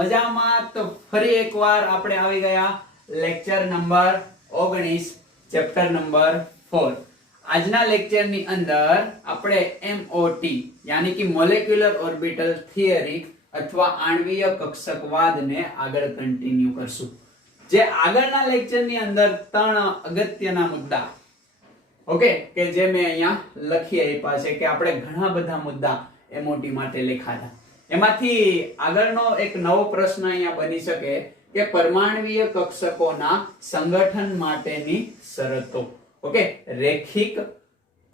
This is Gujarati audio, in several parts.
મજામાં? તો ફરી એકવાર આપણે આવી ગયા લેક્ચર નંબર 19 ચેપ્ટર નંબર 4. આજના લેક્ચરની અંદર આપણે MOT યાની કે મોલેક્યુલર ઓર્બિટલ થિયરી અથવા આણ્વીય કક્ષકવાદને આગળ કન્ટિન્યુ કરશું. જે આગળના લેક્ચરની અંદર ત્રણ અગત્યના મુદ્દા ઓકે કે જે મેં અહીંયા લખી આપ્યા છે કે આપણે ઘણા બધા મુદ્દા MOT માટે લખાયા. એમાંથી આગળનો એક નવો પ્રશ્ન અહીંયા બની શકે કે પરમાણ્વીય કક્ષકોના સંગઠન માટેની શરતો. ઓકે, રેખિક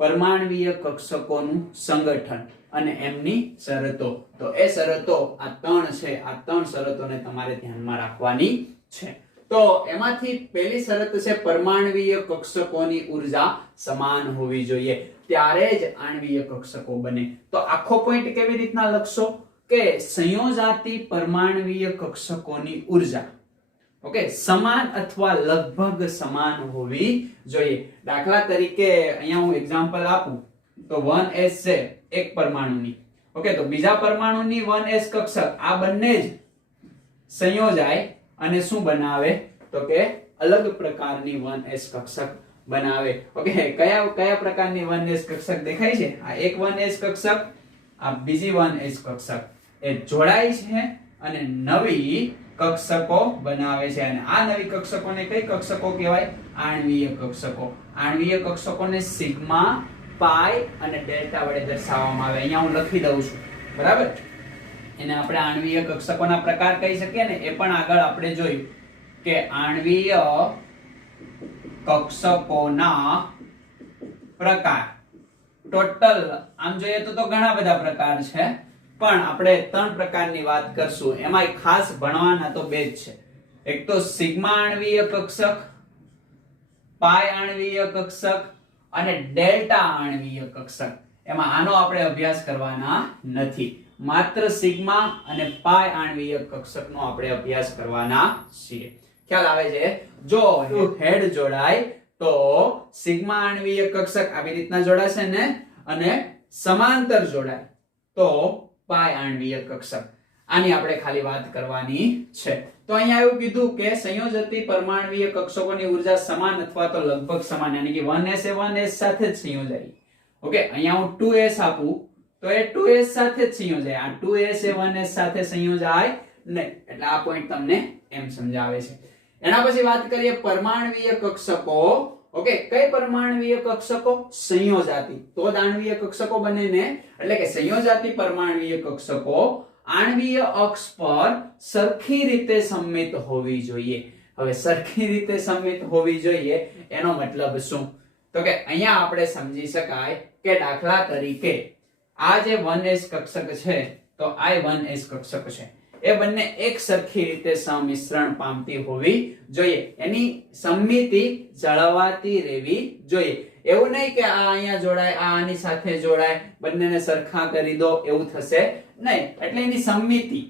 પરમાણ્વીય કક્ષકોનું સંગઠન અને એમની શરતો. તો એ શરતો આ ત્રણ છે. આ ત્રણ શરતોને તમારે ધ્યાનમાં રાખવાની છે. તો એમાંથી પહેલી શરત છે પરમાણ્વીય કક્ષકોની ઊર્જા સમાન હોવી જોઈએ, ત્યારે જ આણ્વીય કક્ષકો બને. તો આખો પોઈન્ટ કેવી રીતના લખશો કે સંયોજાતી પરમાણ્વીય કક્ષકોની ઊર્જા ઓકે સમાન અથવા લગભગ સમાન હોવી જોઈએ. દાખલા તરીકે અહીંયા હું એક્ઝામ્પલ આપું તો 1s છે એક પરમાણુની, ઓકે, તો બીજા પરમાણુની 1s કક્ષક આ બંને જ સંયોજાય અને શું બનાવે તો કે અલગ પ્રકારની 1s કક્ષક બનાવે. ઓકે, કયા પ્રકારની 1s કક્ષક દેખાય છે? આ એક 1s કક્ષક, આ બીજી 1s કક્ષક એ જોડાય છે અને નવી કક્ષકો બનાવે છે. અને આ નવી કક્ષકોને કઈ કક્ષકો કહેવાય? આણ્વીય કક્ષકો. આણ્વીય કક્ષકોને સિગ્મા, પાઈ અને ડેલ્ટા વડે દર્શાવવામાં આવે. અહીંયા હું લખી દઉં છું, બરાબર? એને આપણે આણ્વીય કક્ષકોના પ્રકાર કહી શકીએ ને. એ પણ આગળ આપણે જોયું કે આણ્વીય કક્ષકોના પ્રકાર ટોટલ આમ જોઈએ તો ઘણા બધા પ્રકાર છે, પણ આપણે ત્રણ પ્રકારની વાત કરશું. એમાં ખાસ ભણવાના તો બે જ છે. એક તો સિગ્મા આણ્વીય કક્ષક, પાઈ આણ્વીય કક્ષક અને ડેલ્ટા આણ્વીય કક્ષક. એમાં આનો આપણે અભ્યાસ કરવાના નથી. માત્ર સિગ્મા અને પાઈ આણ્વીય કક્ષકનો આપણે અભ્યાસ કરવાના છીએ. ખ્યાલ આવે છે? જો હેડ જોડાય તો સિગ્મા આણ્વીય કક્ષક આવી રીતના જોડાશે ને, અને સમાંતર જોડાય તો પાઈ આણ્વીય કક્ષક. આની આપણે ખાલી વાત કરવાની છે. તો અહીંયા એવું કીધું કે સંયોજતી પરમાણ્વીય કક્ષકોની ઊર્જા સમાન અથવા તો લગભગ સમાન, યાની કે 1s એ 1s સાથે જ સંયોજાય. ઓકે, અહીંયા હું 2s આપું તો એ 2s સાથે જ સંયોજાય. આ 2s એ 1s સાથે સંયોજાય નહીં. એટલે આ પોઈન્ટ તમને એમ સમજાવે છે. એના પછી વાત કરીએ પરમાણ્વીય કક્ષકો. ઓકે, કઈ પરમાણ્વીય કક્ષકો? સંયોજાતી. તો જ આણ્વીય કક્ષકો બને ને. એટલે કે સંયોજાતી પરમાણ્વીય કક્ષકો આણ્વીય અક્ષ પર સરખી રીતે સંમિત હોવી જોઈએ. હવે સરખી રીતે સંમિત હોવી જોઈએ એનો મતલબ શું? તો કે અહીંયા આપણે સમજી શકાય કે દાખલા તરીકે આ જે 1s કક્ષક છે તો આ 1s કક્ષક છે, એ બંને એક સરખી રીતે સંમિશ્રણ પામતી હોવી જોઈએ. એની સમમિતિ જળવાતી રહેવી જોઈએ. એવું નહીં કે આ અહીંયા જોડાય, આ આની સાથે જોડાય, બંનેને સરખા કરી દો, એવું થશે નહીં. એટલે એની સમમિતિ,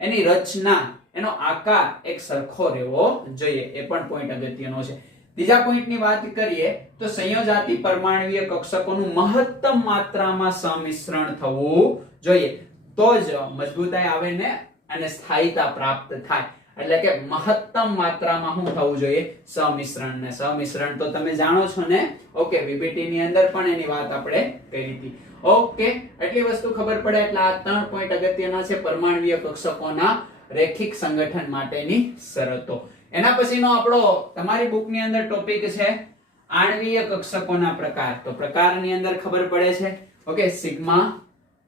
એની રચના, એનો આકાર એક સરખો રહેવો જોઈએ. એ પણ પોઈન્ટ અગત્યનો છે. ત્રીજા પોઈન્ટની વાત કરીએ તો સંયોજાતી પરમાણ્વીય કક્ષકોનું મહત્તમ માત્રામાં સંમિશ્રણ થવું જોઈએ. તો જ મજબૂતાઈ આવે ને અને સ્થાયીતા પ્રાપ્ત થાય. એટલે કે મહત્તમ માત્રામાં શું થવું જોઈએ? સંમિશ્રણ. ને સંમિશ્રણ તો તમે જાણો છો ને. ઓકે, VBT ની અંદર પણ એની વાત આપણે કરી હતી. ઓકે, એટલી વસ્તુ ખબર પડે એટલે આ ત્રણ પોઈન્ટ અગત્યના છે પરમાણ્વીય કક્ષકોના રેખિક સંગઠન માટેની શરતો. એના પછીનો આપણો તમારી બુકની અંદર ટોપિક છે આણ્વીય કક્ષકોના પ્રકાર. તો પ્રકારની અંદર ખબર પડે છે ઓકે, સિગ્મા,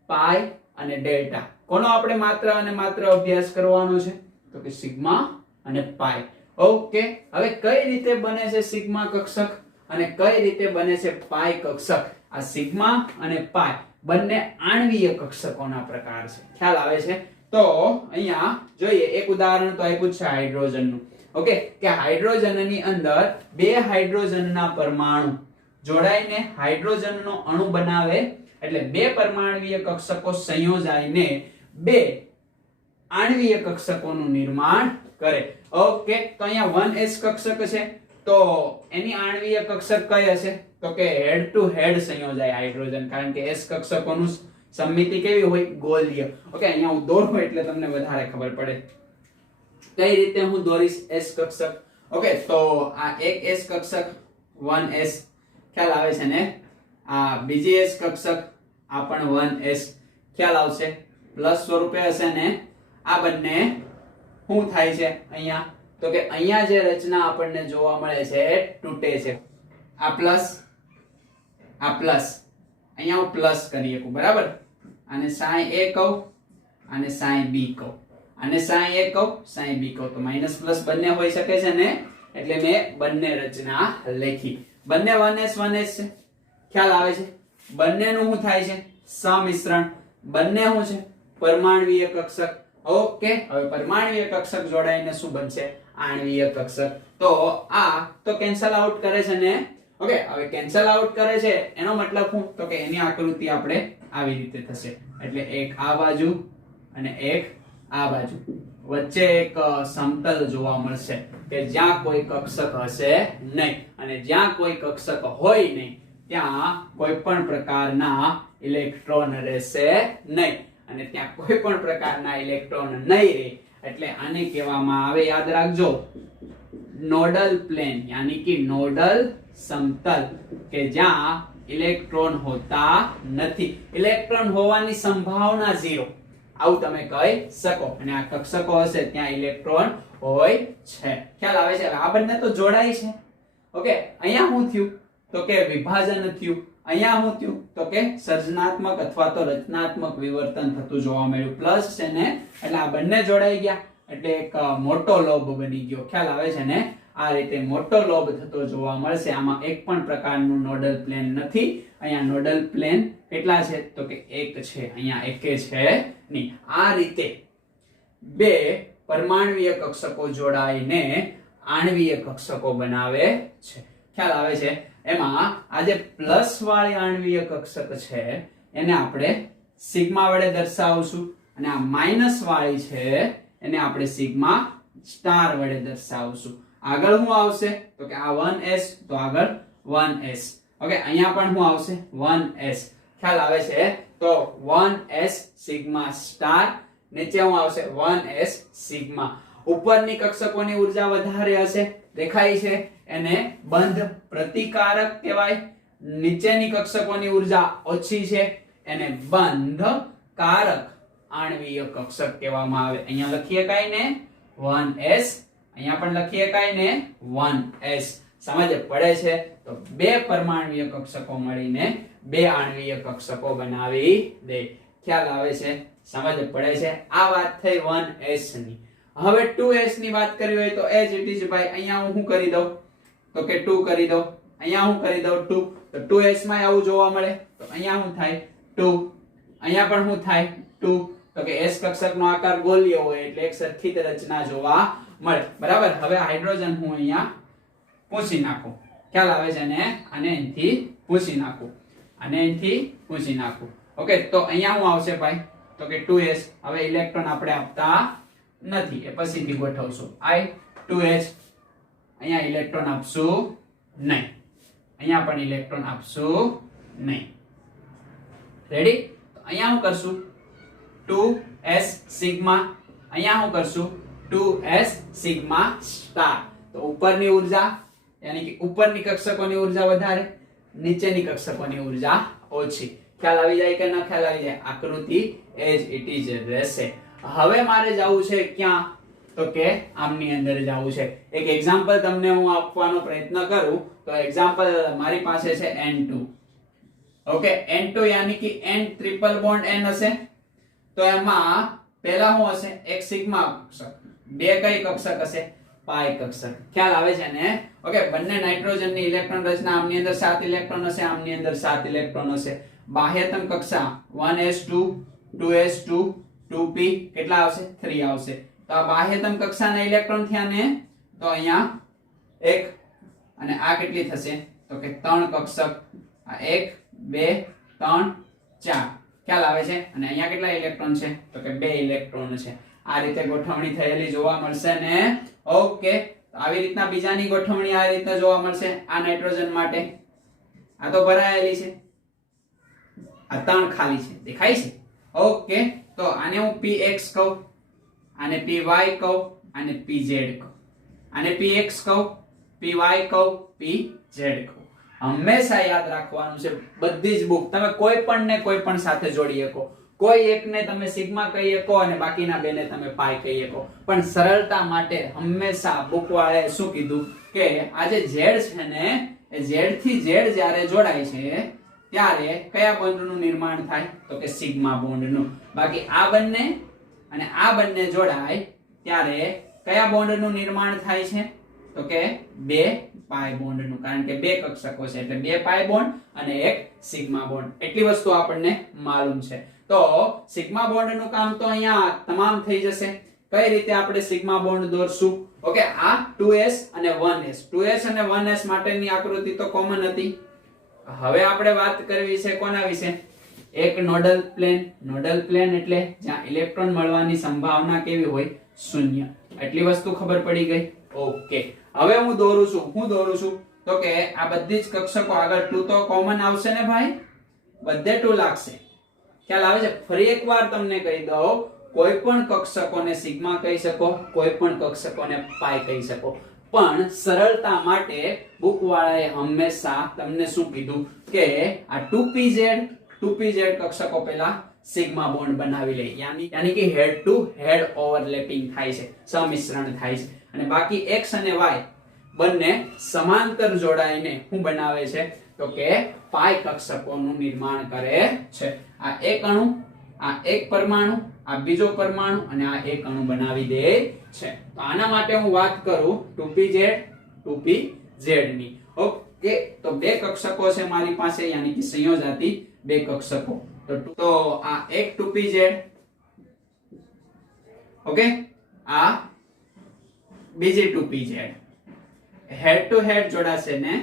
પાઈ અને ડેલ્ટા. કોનો આપણે માત્ર અને માત્ર અભ્યાસ કરવાનો છે? તો કે સિગ્મા અને પાઈ. ઓકે, હવે કઈ રીતે બને છે સિગ્મા કક્ષક અને કઈ રીતે બને છે પાઈ કક્ષક? આ સિગ્મા અને પાઈ બંને આણ્વીય કક્ષકોના પ્રકાર છે. ખ્યાલ આવે છે? તો અહીંયા જોઈએ એક ઉદાહરણ તો આપ્યું છે હાઇડ્રોજનનું. ઓકે, કે હાઇડ્રોજનની અંદર બે હાઇડ્રોજનના પરમાણુ જોડાઈને હાઇડ્રોજનનો અણુ બનાવે. એટલે બે પરમાણ્વીય કક્ષકો સંયોજાઈને બે આણ્વીય કક્ષકોનું નિર્માણ કરે. ઓકે, તો અહીંયા 1s કક્ષક છે તો એની આણ્વીય કક્ષક કઈ હશે? તો કે હેડ ટુ હેડ સંયોજાય હાઇડ્રોજન, કારણ કે s કક્ષકોનું સમમિતિ કેવી હોય? ગોલીય. ઓકે, અહીંયા હું દોરું એટલે તમને વધારે ખબર પડે. કઈ રીતે હું દોરીશ S કક્ષક? ઓકે, તો આ એક S કક્ષક 1S ખ્યાલ આવે છે ને, આ બીજી S કક્ષક આ પણ 1S ખ્યાલ આવશે, પ્લસ સ્વરૂપે હશે ને. આ બંને શું થાય છે અહીંયા? તો કે અહીંયા જે રચના આપણને જોવા મળે છે તૂટે છે. આ પ્લસ, અહીંયા હું પ્લસ કરી શકું, બરાબર. આને sin A કહું, આને sin B કહું, આને sin A કહું, sin B કહું, તો માઈનસ પ્લસ બંને હોઈ શકે છે ને, એટલે મેં બંને રચના લખી. બંને 1s 1s છે, ખ્યાલ આવે છે. બંનેનું શું થાય છે? સમિશ્રણ. બંને શું છે? પરમાણ્વીય કક્ષક. ઓકે, હવે પરમાણ્વીય કક્ષક જોડાઈને શું બનશે? આણ્વીય કક્ષક. તો આ તો કેન્સલ આઉટ કરે છે ને. ઓકે, હવે કેન્સલ આઉટ કરે છે એનો મતલબ શું? તો કે એની આકૃતિ આપણે આવી રીતે થશે, એટલે એક આ બાજુ અને એક આ બાજુ, વચ્ચે એક સમતલ જોવા મળશે કે જ્યાં કોઈ કક્ષક હશે નહીં, અને જ્યાં કોઈ કક્ષક હોય નહીં ત્યાં કોઈ પણ પ્રકારના ઇલેક્ટ્રોન રહેશે નહીં, અને ત્યાં કોઈ પણ પ્રકારના ઇલેક્ટ્રોન નહીં રહે એટલે આને કહેવામાં આવે, યાદ રાખજો, નોડલ પ્લેન, યાની કે નોડલ સમતલ, કે જ્યાં ઇલેક્ટ્રોન હોતા નથી. ઇલેક્ટ્રોન હોવાની સંભાવના 0, આવું તમે કહી શકો. અને આ કક્ષકો હશે ત્યાં ઇલેક્ટ્રોન હોય છે. ખ્યાલ આવે છે? આ બંને તો જોડાય છે. ઓકે, અહીંયા શું થયું? તો કે વિભાજન થયું. અહીંયા શું થયું? તો કે સર્જનાત્મક અથવા તો રચનાત્મક વિવર્તન થતું જોવા મળ્યું. પ્લસ છે ને, એટલે આ બંને જોડાઈ ગયા એટલે એક મોટો લોબ બની ગયો. ખ્યાલ આવે છે ને? આ રીતે મોટો લોબ થતો જોવા મળશે. આમાં એક પણ પ્રકારનું નોડલ પ્લેન નથી. અહીંયા નોડલ પ્લેન કેટલા છે? તો કે એક છે, અહીંયા એકે છે નહીં. આ રીતે બે પરમાણ્વીય કક્ષકો જોડાઈને આણ્વીય કક્ષકો બનાવે છે. ખ્યાલ આવે છે? એમાં આ જે પ્લસ વાળી આણ્વીય કક્ષક છે એને આપણે સિગ્મા વડે દર્શાવશું, અને આ માઈનસ વાળી છે એને આપણે સિગ્મા સ્ટાર વડે દર્શાવશું. આગળ શું આવશે? તો કે આ 1s, તો આગળ 1s. ઓકે, અહીંયા પણ શું આવશે? 1s. ખ્યાલ આવે છે? તો 1s સિગ્મા સ્ટાર, નીચે શું આવશે? 1s sigma. ઉપરની કક્ષકોની ઉર્જા વધારે હશે, દેખાય છે, એને બંધ પ્રતિકારક કહેવાય. નીચેની કક્ષકોની ઉર્જા ઓછી છે, એને બંધ કારક આણ્વીય કક્ષક કહેવામાં આવે. અહીંયા લખીએ કાઈ ને 1s, અહીંયા પણ લખીએ કાઈ ને 1s. સમજ પડે છે? તો બે પરમાણ્વીય કક્ષકો મળીને બે આણ્વીય કક્ષકો બનાવી દે. ખ્યાલ આવે છે? સમજ પડે છે? આ વાત થઈ 1s ની. હવે 2s ની વાત કરવી હોય તો as it is ભાઈ, અહીંયા હું શું કરી દઉં? તો કે 2 કરી દઉં. અહીંયા હું કરી દઉં 2. તો 2s માં આવું જોવા મળે. તો અહીંયા શું થાય? 2. અહીંયા પણ શું થાય? 2. તો કે s કક્ષકનો આકાર ગોલીય હોય એટલે એક સરખી રચના જોવા મળે, બરાબર. હવે હાઇડ્રોજન હું અહીંયા પૂછી નાખું. ખ્યાલ આવે છે ને? અને અહીંથી પૂછી નાખું, અને અહીંથી પૂછી નાખું. ઓકે, તો અહીંયા શું આવશે ભાઈ? તો કે 2s. હવે ઇલેક્ટ્રોન આપણે આપતા નથી, એ પછીથી ગોઠવશું. I 2h. અહીંયા ઇલેક્ટ્રોન આપશું નહીં, અહીંયા પણ ઇલેક્ટ્રોન આપશું નહીં. રેડી? તો અહીંયા શું કરશું? 2s sigma. અહીંયા શું કરશું? 2s sigma star. તો ઉપરની ઉર્જા, યાની કે ઉપરની કક્ષકોની ઉર્જા વધારે, નીચેની કક્ષકોની ઉર્જા ઓછી. ખ્યાલ આવી જાય કે ન ખ્યાલ આવી જાય? આકૃતિ as it is રહેશે. હવે મારે જવું છે ક્યાં? તો કે આમની અંદર જવું છે. એક એક્ઝામ્પલ તમને હું આપવાનો પ્રયત્ન કરું તો એક્ઝામ્પલ મારી પાસે છે N2. ઓકે, N2 યાની કે N ટ્રિપલ બોન્ડ N હશે. તો એમાં પહેલા શું હશે? એક સિગ્મા કક્ષક. બે કઈ કક્ષક હશે? પાઈ કક્ષક. ખ્યાલ આવે છે ને? ઓકે, બંને નાઇટ્રોજનની ઇલેક્ટ્રોન રચના, આમની અંદર 7 ઇલેક્ટ્રોન હશે, આમની અંદર 7 ઇલેક્ટ્રોન હશે. બાહ્યતમ કક્ષા 1s2 2s2 2p કેટલા આવશે? 3 આવશે. તો આ બાહ્યતમ કક્ષાના ઇલેક્ટ્રોન થયા ને, તો અહીંયા 1 અને આ કેટલી થશે? તો કે 3 કક્ષક. આ 1 2 3 4. ખ્યાલ આવે છે? અને અહીંયા કેટલા ઇલેક્ટ્રોન છે? તો કે 2 ઇલેક્ટ્રોન છે. આ રીતે ગોઠવણી થયેલી જોવા મળશે ને. ઓકે, તો આવી રીતના બીજાની ગોઠવણી આ રીતે જોવા મળશે. આ નાઇટ્રોજન માટે આ તો ભરાયેલી છે. આ 3 ખાલી છે, દેખાય છે? ઓકે, તો આને હું px કહું, આને py કહું, આને pz કહું, આને px કહું, py કહું, pz કહું. હંમેશા યાદ રાખવાનું છે, બધી જ બુક તમે કોઈ પણ ને કોઈ પણ સાથે જોડી શકો. કોઈ એકને તમે સિગ્મા કહી શકો અને બાકીના બેને તમે પાઈ કહી શકો, પણ સરળતા માટે હંમેશા બુક વાળાએ શું કીધું કે આ જે z છે ને એ z થી z જ્યારે જોડાય છે ત્યારે કયા બોન્ડનું નિર્માણ થાય? તો કે સિગ્મા બોન્ડનું. બાકી આ બંને અને આ બંને જોડાય ત્યારે કયા બોન્ડનું નિર્માણ થાય છે? તો કે 2 પાઈ બોન્ડનું, કારણ કે 2 કક્ષકો છે એટલે 2 પાઈ બોન્ડ અને 1 સિગ્મા બોન્ડ. એટલી વસ્તુ આપણને માલુમ છે. તો સિગ્મા બોન્ડનું કામ તો અહીંયા તમામ થઈ જશે. કઈ રીતે આપણે સિગ્મા બોન્ડ દોરશું? ઓકે, આ 2s અને 1s, 2s અને 1s માટેની આકૃતિ તો કોમન હતી. હવે આપણે વાત કરવી છે કોના વિશે? એક નોડલ પ્લેન. નોડલ પ્લેન એટલે જ્યાં ઇલેક્ટ્રોન મળવાની સંભાવના કેવી હોય? શૂન્ય. એટલી વસ્તુ ખબર પડી ગઈ? ઓકે, હવે હું દોરું છું. હું દોરું છું તો કે આ બધી જ કક્ષકો આગળ 2 તો કોમન આવશે ને ભાઈ? બધે 2 લાગશે. ખ્યાલ આવે છે? ફરી એકવાર તમને કહી દઉં, કોઈ પણ કક્ષકોને સિગ્મા કહી શકો, કોઈ પણ કક્ષકોને પાઈ કહી શકો, પણ સરળતા માટે બુક વાળાએ હંમેશા તમને શું કીધું કે આ 2pz કક્ષકો પહેલા સિગ્મા બોન્ડ બનાવી લે, યાની કે હેડ ટુ હેડ ઓવરલેપિંગ થાય છે, સમિશ્રણ થાય છે. અને બાકી x અને y બંને સમાંતર જોડાઈને શું બનાવે છે? તો કે પાઈ કક્ષકોનું નિર્માણ કરે છે. આ એક અણુ, આ એક પરમાણુ, આ બીજો પરમાણુ અને આ એક અણુ બનાવી દે છે. તો આના માટે હું વાત કરું 2pz 2pz ની. ઓકે, તો 2 કક્ષકો છે મારી પાસે, યાની કે સંયોજાતી 2 કક્ષકો. તો આ એક 2pz, ઓકે, આ બીજી 2pz હેડ ટુ હેડ જોડાશે ને.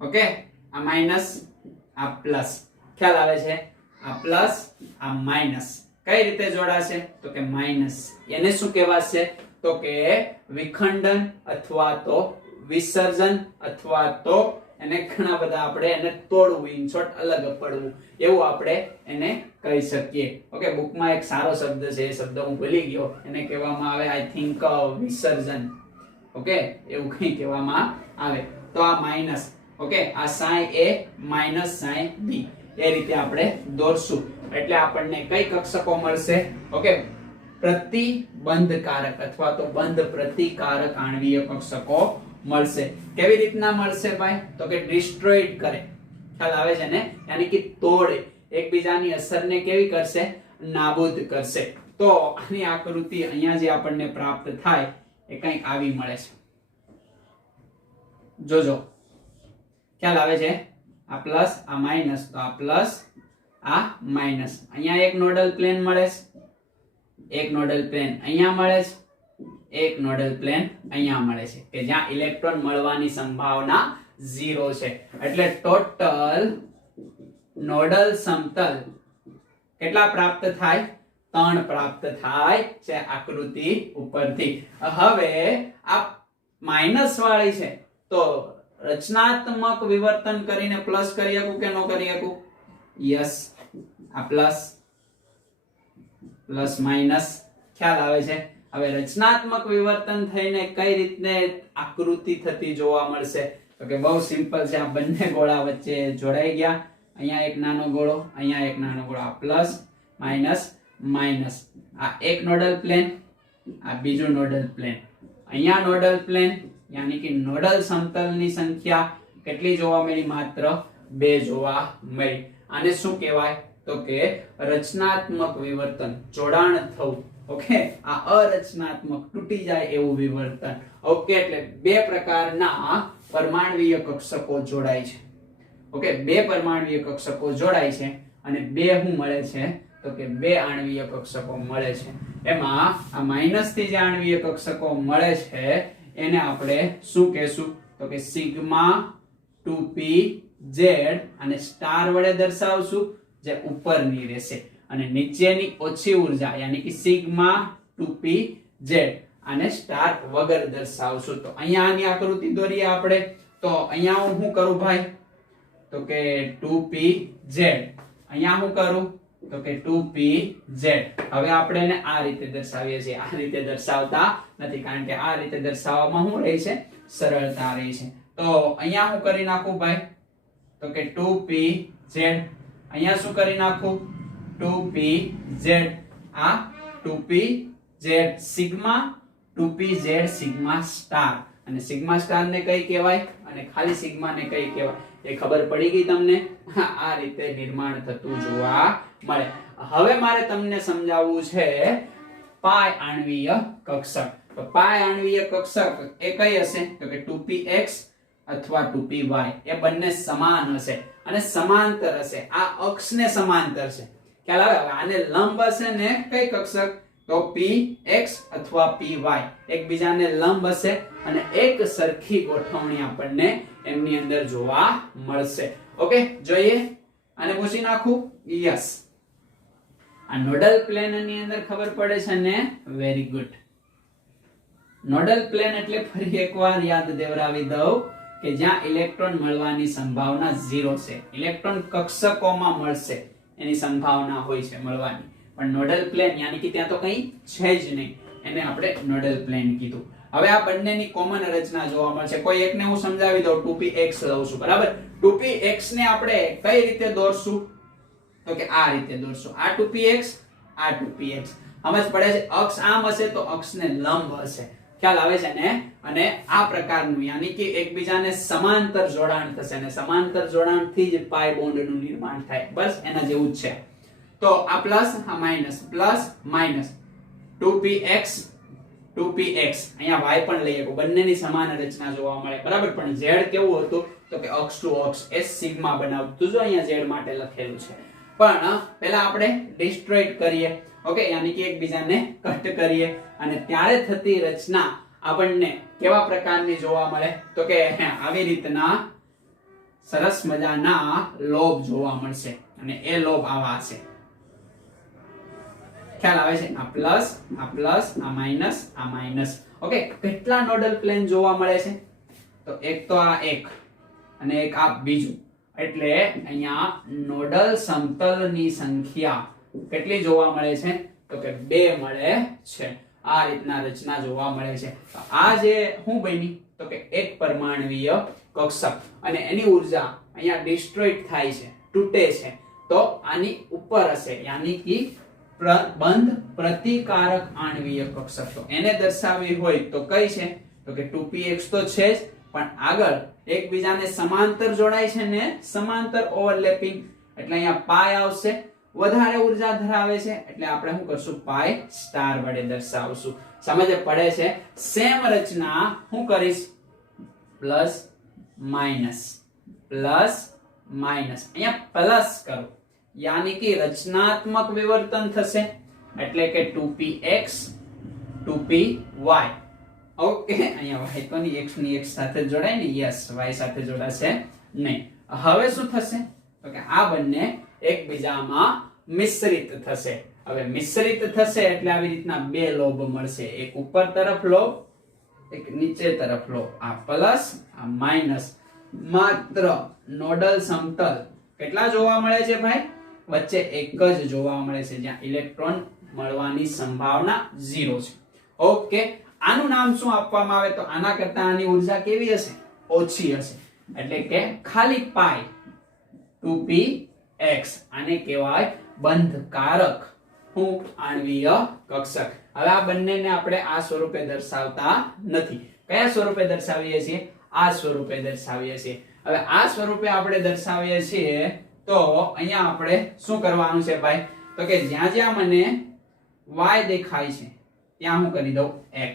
ઓકે, આ માઈનસ, આ પ્લસ. ખ્યાલ આવે છે? આ પ્લસ, આ માઈનસ. કઈ રીતે જોડાશે? તો કે માઈનસ. એને શું કહેવાશે? તો કે વિખંડન અથવા તો વિસર્જન અથવા તો એને ઘણા બધા આપણે એને તોડવું, ઇન શોર્ટ અલગ પડવું, એવું આપણે એને કહી શકીએ. ઓકે, બુકમાં એક સારો શબ્દ છે, એ શબ્દ હું ભૂલી ગયો, એને કહેવામાં આવે આઈ થિંક વિસર્જન. ઓકે, એવું કંઈ કહેવામાં આવે. તો આ માઈનસ, ઓકે, આ sine a minus sine b, એ રીતે આપણે દોરશું એટલે આપણને કઈ કક્ષકો મળશે? ઓકે, પ્રતિબંધકારક અથવા તો બંધ પ્રતિકારક આણ્વીય કક્ષકો મળશે. કેવી રીતના મળશે ભાઈ? તો કે ડિસ્ટ્રોઈડ કરે. ખ્યાલ આવે છે ને? યાની કે તોડે, એકબીજાની અસરને કેવી કરશે? નાબૂદ કરશે. તો આની આકૃતિ અહીંયા જે આપણને પ્રાપ્ત થાય એ કંઈક આવી મળે છે. જોજો, ખ્યાલ આવે છે? આ પ્લસ, આ માઈનસ, તો આ પ્લસ, આ માઈનસ. અહીંયા એક નોડલ પ્લેન મળે છે, એક નોડલ પ્લેન અહીંયા મળે છે, એક નોડલ પ્લેન અહીંયા મળે છે કે જ્યાં ઇલેક્ટ્રોન મળવાની સંભાવના 0 છે. એટલે ટોટલ નોડલ સમતલ કેટલા પ્રાપ્ત થાય? 3 પ્રાપ્ત થાય છે આકૃતિ ઉપરથી. હવે આ માઈનસ વાળી છે તો રચનાત્મક વિવર્તન કરીને પ્લસ કરી શકું કે ન કરી શકું? યસ, આ પ્લસ પ્લસ માઈનસ. ખ્યાલ આવે છે? હવે રચનાત્મક વિવર્તન થઈને કઈ રીતને આકૃતિ થતી જોવા મળશે? તો કે બહુ સિમ્પલ છે. આ બંને ગોળા વચ્ચે જોડાઈ ગયા, અહીંયા એક નાનો ગોળો, અહીંયા એક નાનો ગોળો, આ પ્લસ માઈનસ માઈનસ. આ એક નોડલ પ્લેન, આ બીજું નોડલ પ્લેન, અહીંયા નોડલ પ્લેન, યાની કે નોડલ સમતલની સંખ્યા કેટલી જોવા મળી? માત્ર 2 જોવા મળી. આને શું કહેવાય? તો કે રચનાત્મક વિવર્તન, જોડાણ થવું. ઓકે, આ અરચનાત્મક, તૂટી જાય એવું વિવર્તન. ઓકે, એટલે 2 પ્રકારના પરમાણ્વીય કક્ષકો જોડાય છે. ઓકે, 2 પરમાણ્વીય કક્ષકો જોડાય છે અને 2 શું મળે છે? તો કે 2 આણ્વીય કક્ષકો મળે છે. એમાં આ માઈનસ થી જે આણ્વીય કક્ષકો મળે છે એને આપણે શું કહેશું? તો કે સિગ્મા 2pz અને સ્ટાર વડે દર્શાવશું, જે ઉપરની રહેશે, અને નીચેની ઓછી ઉર્જા યાની કે સિગ્મા 2pz આને સ્ટાર વગર દર્શાવશું. તો અહીંયા આની આકૃતિ દોરીએ આપણે. તો અહીંયા હું શું કરું ભાઈ? તો કે 2pz, અહીંયા હું કરું તો કે 2pz. હવે આપણે એને આ રીતે દર્શાવીએ છીએ, આ રીતે દર્શાવતા નથી કારણ કે આ રીતે દર્શાવવામાં શું રહે છે, સરળતા રહે છે. તો અહીંયા હું કરી નાખું ભાઈ તો કે 2pz. અહીંયા શું કરી નાખું 2pz. આ 2pz sigma 2pz sigma star. અને સિગ્મા સ્ટાર ને કઈ કહેવાય અને ખાલી સિગ્મા ને કઈ કહેવાય એ ખબર પડી ગઈ તમને. આ રીતે નિર્માણ થતું જોવા મળે. હવે મારે તમને સમજાવવું છે પાય આણ્વીય કક્ષક. તો પાય આણ્વીય કક્ષક એ કઈ હશે તો કે 2px અથવા 2py. એ બંને સમાન હશે અને સમાંતર હશે. આ અક્ષને સમાંતર છે, ખ્યાલ આવે. આને લંબ હશે ને કઈ કક્ષક તો px અથવા py એકબીજાને લંબ હશે અને એક સરખી ગોઠવણી આપણને એમની અંદર જોવા મળશે. ઓકે, જોઈએ આને પૂછી નાખું. યસ, આ નોડલ પ્લેન ની અંદર ખબર પડે છે ને. Very good. નોડલ પ્લેન એટલે ફરી એકવાર યાદ દેવરાવી દઉં કે જ્યાં ઇલેક્ટ્રોન મળવાની સંભાવના 0 છે. ઇલેક્ટ્રોન કક્ષકોમાં મળશે એની સંભાવના હોય છે મળવાની, પણ નોડલ પ્લેન યાની કે ત્યાં તો કંઈ છે જ નહીં, એને આપણે નોડલ પ્લેન કીધું. હવે આ બંનેની કોમન રચના જોવા મળશે. કોઈ એકને હું સમજાવી દઉં. 2px લઉં છું, બરાબર. 2px ને આપણે કઈ રીતે દોરશું તો કે આ રીતે દોરશું. આ 2px, આ 2px. સમજ પડે છે. અક્ષ આમ હશે તો અક્ષને લંબ હશે, ખ્યાલ આવે છે ને. અને આ પ્રકારનું યાની કે એકબીજાને સમાંતર જોડાણ થશે અને સમાંતર જોડાણથી જ પાય બોન્ડનું નિર્માણ થાય. બસ એના જેવું જ છે. તો આ પ્લસ, આ minus, plus minus 2px 2px. અહીંયા y પણ લઈએ, બંનેની સમાન રચના જોવા મળે, બરાબર. પણ z કેવું હતું તો કે અક્ષ ટુ અક્ષ એ સિગ્મા બનાવતું. જો અહીંયા z માટે લખેલું છે. પણ પહેલા આપણે ડિસ્ટ્રોઇટ કરીએ. ઓકે, યાની કે એકબીજાને કટ કરીએ અને ત્યારે થતી રચના આપણને કેવા પ્રકારની જોવા મળે તો કે આવી રીતના સરસ મજાના લોબ જોવા મળશે અને એ લોબ આવા હશે, ખ્યાલ આવે છે. આ પ્લસ, આ પ્લસ, આ માઈનસ, આ માઈનસ. ઓકે, કેટલા નોડલ પ્લેન જોવા મળે છે તો એક તો આ એક અને એક આ બીજું. એટલે અહીંયા નોડલ સમતલની સંખ્યા કેટલી જોવા મળે છે તો કે 2 મળે છે. આ રીતના રચના જોવા મળે છે. આ જે શું બની તો કે એક પરમાણ્વીય કક્ષક અને એની ઉર્જા અહીંયા ડિસ્ટ્રોઇટ થાય છે, તૂટે છે. તો આની ઉપર હશે યાની કે બંધ પ્રતિકારક આણ્વીય કક્ષક. તો એને દર્શાવવી હોય તો કઈ છે તો કે 2px તો છે જ, પણ આગળ એકબીજાને સમાંતર જોડાય છે ને, સમાંતર ઓવરલેપિંગ. એટલે અહીંયા પાય આવશે, વધારે ઉર્જા ધરાવે છે એટલે આપણે શું કરશું પાય સ્ટાર વડે દર્શાવશું. સમજ પડે છે. સેમ રચના હું કરીશ પ્લસ માઈનસ, પ્લસ માઈનસ. અહીંયા પ્લસ કરું યાની કે રચનાત્મક વિવર્તન થશે એટલે કે 2px 2py. ઓકે, અહીંયા y તો ની x ની x સાથે જોડાય ને. યસ, y સાથે જોડાશે નહીં. હવે શું થશે તો કે આ બંને એકબીજામાં મિશ્રિત થશે. હવે મિશ્રિત થશે એટલે આવી રીતના બે લોબ મળશે, એક ઉપર તરફ લોબ, એક નીચે તરફ લોબ. આ પ્લસ, આ માઈનસ. માત્ર નોડલ સમતલ કેટલા જોવા મળે છે ભાઈ? વચ્ચે એક જ જોવા મળે છે જ્યાં ઇલેક્ટ્રોન મળવાની સંભાવના 0 છે. ઓકે, આનું નામ શું આપવામાં આવે તો આના કરતા આની ઉર્જા કેવી હશે? ઓછી હશે. એટલે કે ખાલી પાઈ 2px. આને કહેવાય બંધકારક હું આણ્વીય કક્ષક. હવે આ બંનેને આપણે આ સ્વરૂપે દર્શાવતા નથી. કયા સ્વરૂપે દર્શાવીએ છીએ? આ સ્વરૂપે દર્શાવીએ છીએ. હવે આ સ્વરૂપે આપણે દર્શાવીએ છીએ તો અહીંયા આપણે શું કરવાનું છે ભાઈ તો કે જ્યાં જ્યાં મને y દેખાય છે ત્યાં હું કરી દઉં x.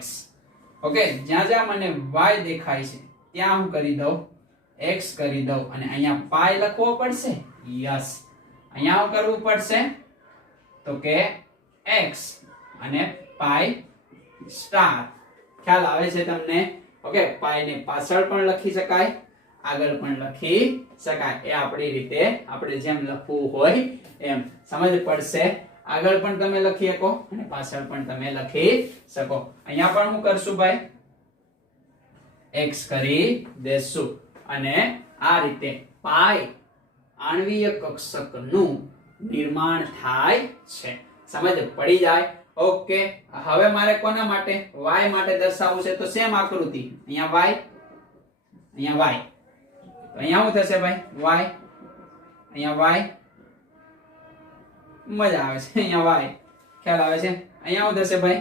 ઓકે, જ્યાં જ્યાં મને y દેખાય છે ત્યાં હું કરી દઉં x કરી દઉં અને અહીંયા પાઈ લખવો પડશે. યસ, અહીંયા શું કરવું પડશે તો કે x અને પાઈ સ્ટાર. ખ્યાલ આવે છે તમને? ઓકે, પાઈ ને પાછળ પણ લખી શકાય, આગળ પણ લખી શકાય. એ આપણી રીતે આપણે જેમ લખવું હોય એમ. સમજ પડશે? આગળ પણ તમે લખી શકો અને પાછળ પણ તમે લખી શકો. અહીંયા પણ હું કરશું ભાઈ x કરી દેશું અને આ રીતે પાઈ આણ્વીય કક્ષકનું નિર્માણ થાય છે. સમજ પડી જાય? ઓકે. હવે મારે કોના માટે y માટે દર્શાવવું છે તો સેમ આકૃતિ. અહીંયા y, અહીંયા y. તો અહીંયા શું થશે ભાઈ? y, અહીંયા y. મજા આવે છે. અહીંયા y, ખ્યાલ આવે છે? અહીંયા શું થશે ભાઈ?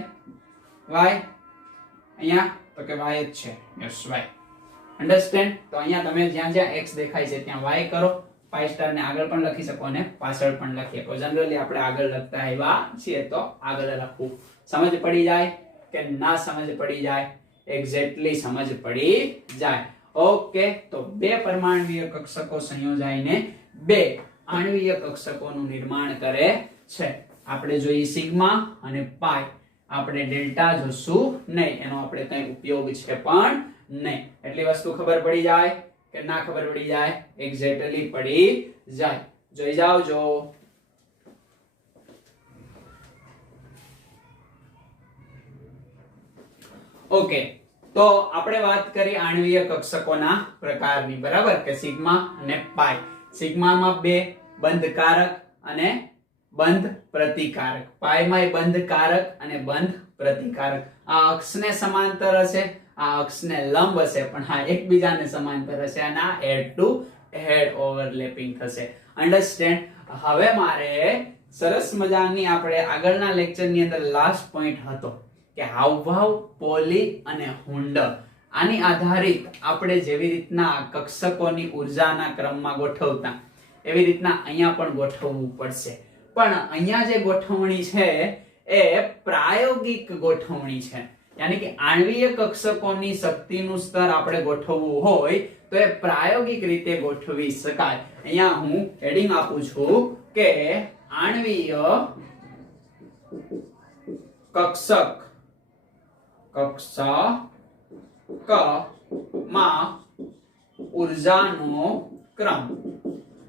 y, અહીંયા તો કે y જ છે. Yes, y. અન્ડરસ્ટેન્ડ? તો અહીંયા તમે જ્યાં જ્યાં x દેખાય છે ત્યાં y કરો. પાઈ સ્ટાર ને આગળ પણ લખી શકો અને પાછળ પણ લખી શકો. જનરલી આપણે આગળ લખતા આવ્યા છીએ તો આગળ લખવું. સમજ પડી જાય કે ના સમજ પડી જાય? એક્ઝેક્ટલી સમજ પડી જાય. ઓકે. તો બે પરમાણ્વીય કક્ષકો સંયોજાઈને બે આણ્વીય કક્ષકોનું નિર્માણ કરે છે. આપણે જોઈએ સિગ્મા અને પાઈ. આપણે ડેલ્ટા જોશું નહીં, એનો આપણે કઈ ઉપયોગ છે પણ નહીં. એટલી વસ્તુ ખબર પડી જાય કે ના ખબર પડી જાય? એક્ઝેક્ટલી પડી જાય. જોઈ જાવજો. ઓકે. તો આપણે વાત કરી આણ્વીય કક્ષકોના પ્રકારની, બરાબર? કે સિગ્મા અને પાઈ. સિગ્મામાં બે બંધકારક અને બંધ પ્રતિકારક. પાઈમાં બંધકારક અને બંધ પ્રતિકારક. આ અક્ષને સમાંતર હશે, આ અક્ષને લંબ હશે, પણ હા એકબીજાને સમાંતર હશે અને આ હેડ ટુ હેડ ઓવરલેપિંગ થશે. અન્ડરસ્ટેન્ડ? હવે મારે સરસ મજાની આપણે આગળના લેક્ચરની અંદર લાસ્ટ પોઈન્ટ હતો કે હાવભાવ, પોલી અને હુંડ. આની આધારિત આપણે જેવી રીતના કક્ષકોની ઉર્જાના ક્રમમાં ગોઠવતા એવી રીતના અહીંયા પણ ગોઠવવું પડશે. પણ અહીંયા જે ગોઠવણી છે એ પ્રાયોગિક ગોઠવણી છે. યાની કે આણ્વીય કક્ષકોની શક્તિનું સ્તર આપણે ગોઠવવું હોય તો એ પ્રાયોગિક રીતે ગોઠવી શકાય. અહીંયા હું હેડિંગ આપું છું કે આણ્વીય કક્ષકમાં ઉર્જાનો ક્રમ.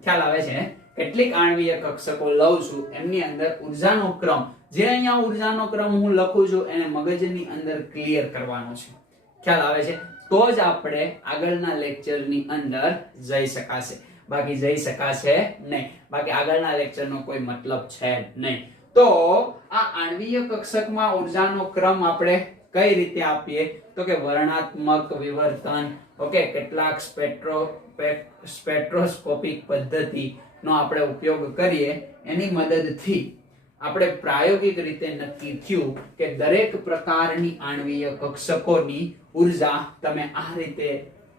ખ્યાલ આવે છે? કેટલીક આણ્વીય કક્ષકો લઉં છું એમની અંદર ઉર્જાનો ક્રમ, જે અહીંયા ઉર્જાનો ક્રમ હું લખું છું એને મગજની અંદર ક્લિયર કરવાનો છે. ખ્યાલ આવે છે? તો જ આપણે આગળના લેક્ચરની અંદર જઈ શકાશે. બાકી જઈ શકાશે નહીં. બાકી આગળના લેક્ચરનો કોઈ મતલબ છે નહીં. તો આ આણ્વીય કક્ષકમાં ઉર્જાનો ક્રમ આપણે કઈ રીતે આપીએ તો કે વર્ણનાત્મક વિવર્તન. ઓકે. કેટલાક સ્પેક્ટ્રોસ્કોપિક પદ્ધતિનો આપણે ઉપયોગ કરીએ. એની મદદથી આપણે પ્રાયોગિક રીતે નક્કી થયું કે દરેક પ્રકારની આણ્વીય કક્ષકોની ઉર્જા તમે આ રીતે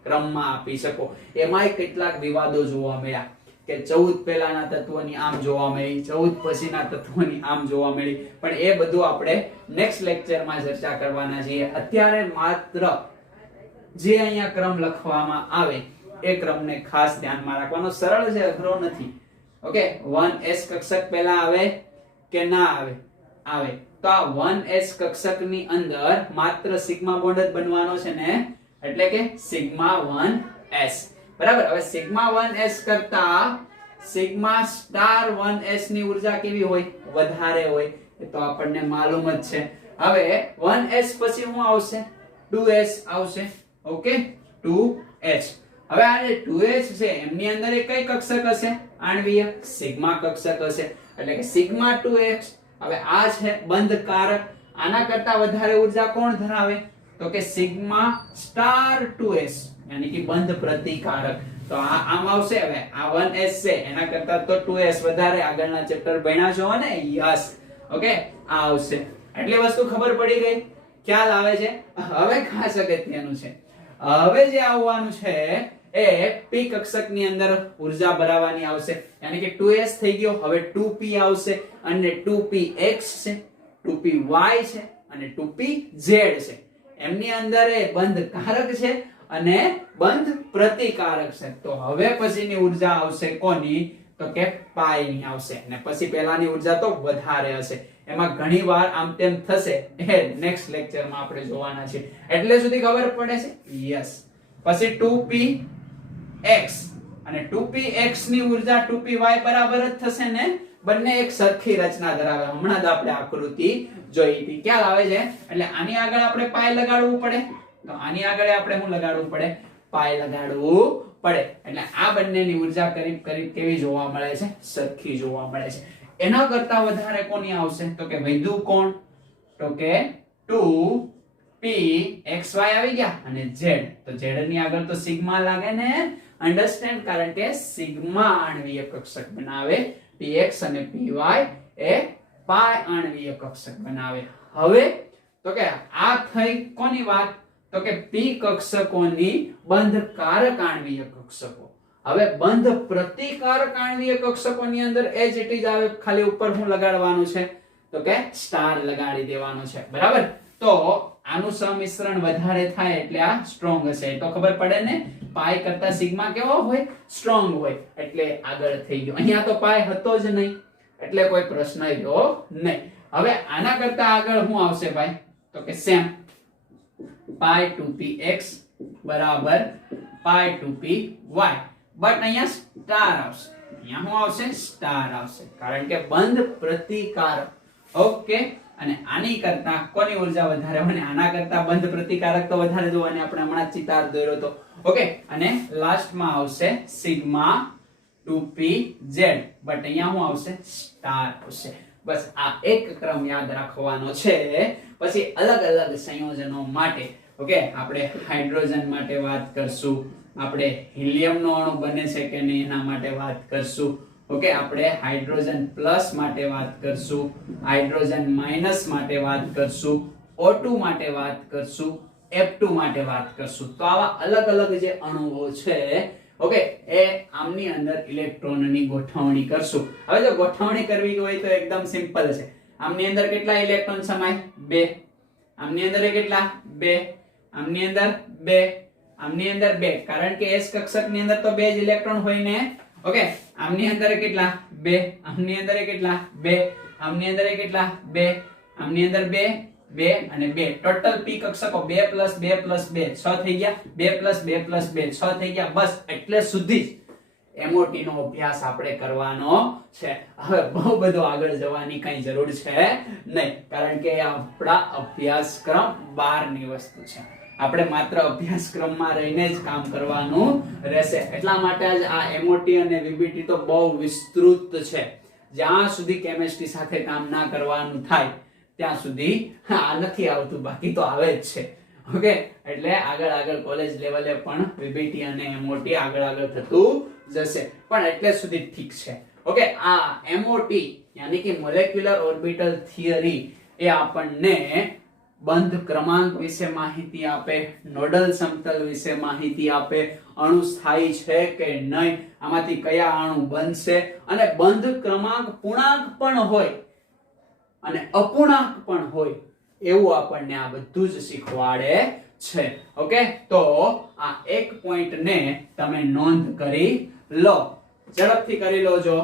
ક્રમમાં આપી શકો. એમાંય કેટલાક વિવાદો જોવા મળ્યા કે 14 પહેલાના તત્વોની આમ જોવા મળી, 14 પછીના તત્વોની આમ જોવા મળી. પણ એ બધું આપણે નેક્સ્ટ લેક્ચરમાં ચર્ચા કરવાના છીએ. અત્યારે માત્ર જે અહીંયા ક્રમ લખવામાં આવે એ ક્રમને ખાસ ધ્યાનમાં રાખવાનો. સરળ છે, અઘરો નથી. ઓકે. 1s કક્ષક પહેલા આવે કે ના આવે? આવે. તો આ 1s કક્ષકની અંદર માત્ર સિગ્મા બોન્ડ જ બનવાનો છે ને, એટલે કે સિગ્મા 1s. બરાબર. હવે સિગ્મા 1s કરતા સિગ્મા સ્ટાર 1s ની ઉર્જા કેવી હોય? વધારે હોય. એ તો આપણને માલુમ જ છે. હવે 1s પછી શું આવશે? 2s આવશે. ઓકે. 2h. હવે આ જે 2h છે એમની અંદર એ કઈ કક્ષક હશે? આણ્વીય સિગ્મા કક્ષક હશે. એટલે કે સિગ્મા 2h. હવે આ છે બંધકારક. આના કરતા વધારે ઉર્જા કોણ ધરાવે? તો કે સિગ્મા સ્ટાર 2s, યાની કે બંધ પ્રતિકારક. તો આ આમ આવશે. હવે આ 1s છે એના કરતા તો 2s વધારે. આગળના ચેપ્ટર ભણ્યા છો ને? યસ. ઓકે. આ આવશે. એટલી વસ્તુ ખબર પડી ગઈ? ખ્યાલ આવે છે? હવે ખાસ અગત્યનું છે. હવે જે આવવાનું છે એ p કક્ષકની અંદર ઉર્જા ભરાવાની આવશે. યાની કે 2s થઈ ગયો. હવે 2p આવશે અને 2px છે, 2py છે અને 2pz છે. એમની અંદર એ બંધકારક છે અને બંધ પ્રતિકારક છે. તો હવે પછીની ઉર્જા આવશે કોની? તો કે પાઈ ની આવશે. અને પછી પહેલાની ઉર્જા તો વધારે હશે. એમાં ઘણી વાર આમ તેમ થશે. એ નેક્સ્ટ લેક્ચરમાં આપણે જોવાના છે. એટલે સુધી ખબર પડે છે? યસ. પછી 2px અને 2px ની ઉર્જા 2py બરાબર જ થશે ને? બંને એક સરખી રચના ધરાવે. હમણાં જ આપણે આકૃતિ જોઈ હતી. ખ્યાલ આવે છે? એટલે આની આગળ આપણે પાઈ લગાડવું પડે. તો આની આગળ આપણે શું લગાડવું પડે? પાઈ લગાડવું પડે. એટલે આ બંનેની ઉર્જા કરીબ કરીબ કેવી જોવા મળે છે? સરખી જોવા મળે છે. એના કરતા વધારે કોની આવશે? તો કે વધ્યું કોણ? તો કે 2pxy આવી ગયા અને z. તો z ની આગળ તો સિગ્મા લાગે ને, અન્ડરસ્ટેન્ડ? કારણ કે સિગ્મા આણ્વીય કક્ષક બનાવે, px અને py એ પાય આણ્વીય કક્ષક બનાવે. હવે તો કે આ થઈ કોની વાત? તો કે p કક્ષકોની બંધકારક આણ્વીય કક્ષકો. હવે બંધ પ્રતિકારક આણ્વીય કક્ષકોની અંદર એજ ઇટ ઇઝ આવે, ખાલી ઉપર શું લગાડવાનું છે? તો કે સ્ટાર લગાડી દેવાનો છે, બરાબર? તો આનું સમિશ્રણ વધારે થાય એટલે આ સ્ટ્રોંગ હશે, તો ખબર પડે ને? પાઈ કરતા સિગ્મા કેવો હોય? સ્ટ્રોંગ હોય, એટલે આગળ થઈ ગયો. અહીંયા તો પાઈ હતો જ નહીં એટલે કોઈ પ્રશ્ન રહ્યો નહીં. હવે આના કરતા આગળ શું આવશે ભાઈ? તો કે સેમ પાઈ 2px બરાબર પાઈ 2py, બટ અહીંયા સ્ટાર આવશે. અહીંયા શું આવશે? સ્ટાર આવશે, કારણ કે બંધ પ્રતિકારક. ઓકે, અને આની કરતા કોની ઉર્જા વધારે હોય? આના કરતા બંધ પ્રતિકારક તો વધારે જોવાની, આપણે હમણાં જ ચિતાર દોર્યો તો. ઓકે, અને લાસ્ટમાં આવશે સિગ્મા 2pz, બટ અહીંયા શું આવશે? સ્ટાર આવશે. બસ આ એક ક્રમ યાદ રાખવાનો છે. પછી અલગ અલગ સંયોજનો માટે ઓકે, આપણે હાઇડ્રોજન માટે વાત કરશું, આપણે હિલિયમનો અણુ બને છે કે નહીં એના માટે વાત કરશું. ઓકે, આપણે હાઇડ્રોજન પ્લસ માટે વાત કરશું, હાઇડ્રોજન માઇનસ માટે વાત કરશું, O2 માટે વાત કરશું, F2 માટે વાત કરશું. તો આવા અલગ અલગ જે અણુઓ છે ઓકે, એ આમની અંદર ઇલેક્ટ્રોનની ગોઠવણી કરશું. હવે જો ગોઠવણી કરવી હોય તો એકદમ સિમ્પલ છે. આમની અંદર કેટલા ઇલેક્ટ્રોન સમાય? 2. આમની અંદર કેટલા? 2. આમની અંદર 2. આમની અંદર 2, કારણ કે s કક્ષકની અંદર તો 2 જ ઇલેક્ટ્રોન હોય ને. ઓકે, આમની અંદર કેટલા? 2. આમની અંદર કેટલા? 2. આમની અંદર કેટલા? 2. આમની અંદર 2, 2 અને 2. ટોટલ p કક્ષકો 2 + 2 + 2 6 થઈ ગયા. 2 + 2 + 2 6 થઈ ગયા. બસ એટલે સુધી જ MOT નો અભ્યાસ આપણે કરવાનો છે. હવે બહુ બધું આગળ જવાની કઈ જરૂર છે નહીં, કારણ કે આપણા અભ્યાસક્રમ 12 ની વસ્તુ છે. આપણે માત્ર અભ્યાસક્રમમાં રહીને જ કામ કરવાનું રહેશે. એટલા માટે જ આ MOT અને VBT તો બહુ વિસ્તૃત છે. જ્યાં સુધી કેમિસ્ટ્રી સાથે કામ ના કરવાનું થાય ત્યાં સુધી આ નથી આવતું, બાકી તો આવે જ છે. ઓકે, એટલે આગળ કોલેજ લેવલે પણ VBT અને MOT આગળ થતું જશે, પણ એટલે સુધી ઠીક છે. ઓકે, આ MOT યાની કે મોલેક્યુલર ઓર્બિટલ થિયરી એ આપણને બંધ ક્રમાંક વિશે માહિતી આપે, નોડલ સમતલ વિશે માહિતી આપે, અણુ સ્થાયી છે કે નહીં, આમાંથી કયા અણુ બનશે, અને બંધ ક્રમાંક પૂર્ણાંક પણ હોય અને અપૂર્ણાંક પણ હોય એવું આપણને આ બધું જ શીખવાડે છે. ઓકે, તો આ એક પોઈન્ટ ને તમે નોંધ કરી લો, ઝડપથી કરી લો. જો